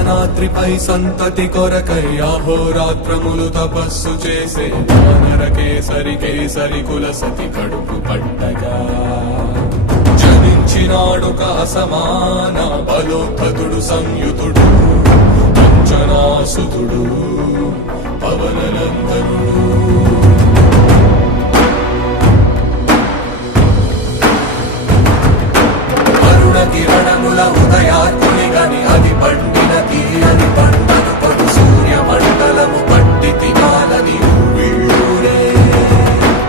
అంజనాద్రిపై సంతతి కొరకై అహోరాత్రములు తపస్సు చేసే వానర కేసరి కేసరి కుల సతి కడుపు పట్టగా జనించినాడొక అసమాన బలోద్ధతుడు సంయుతుడు అంజనాసుతుడు పవననందనుడు. కిరణముల ఉదయాత్ముని గని అది పండిన తీయని పంటను పడు సూర్య మండలము పట్టి తినాలని ఊళ్ళూరే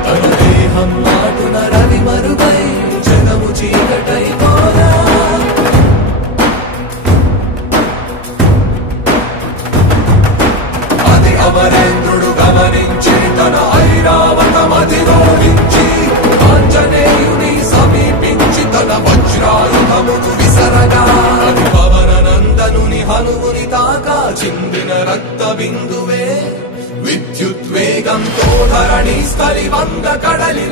తన దేహం నాటున రవి మరుగై జగము చీకటై పోరా. అది అమరేంద్రుడు గమనించి తన ఐరావతమధిరోహించి ఆంజనేయుని సమీపించి తన వజ్రాయుధమును విసరగా అది పవననందనుని హనుముని తాకా చిందిన రక్త బిందువే విద్యుద్వేగంతో ధరణి స్థలి వంగ కడలి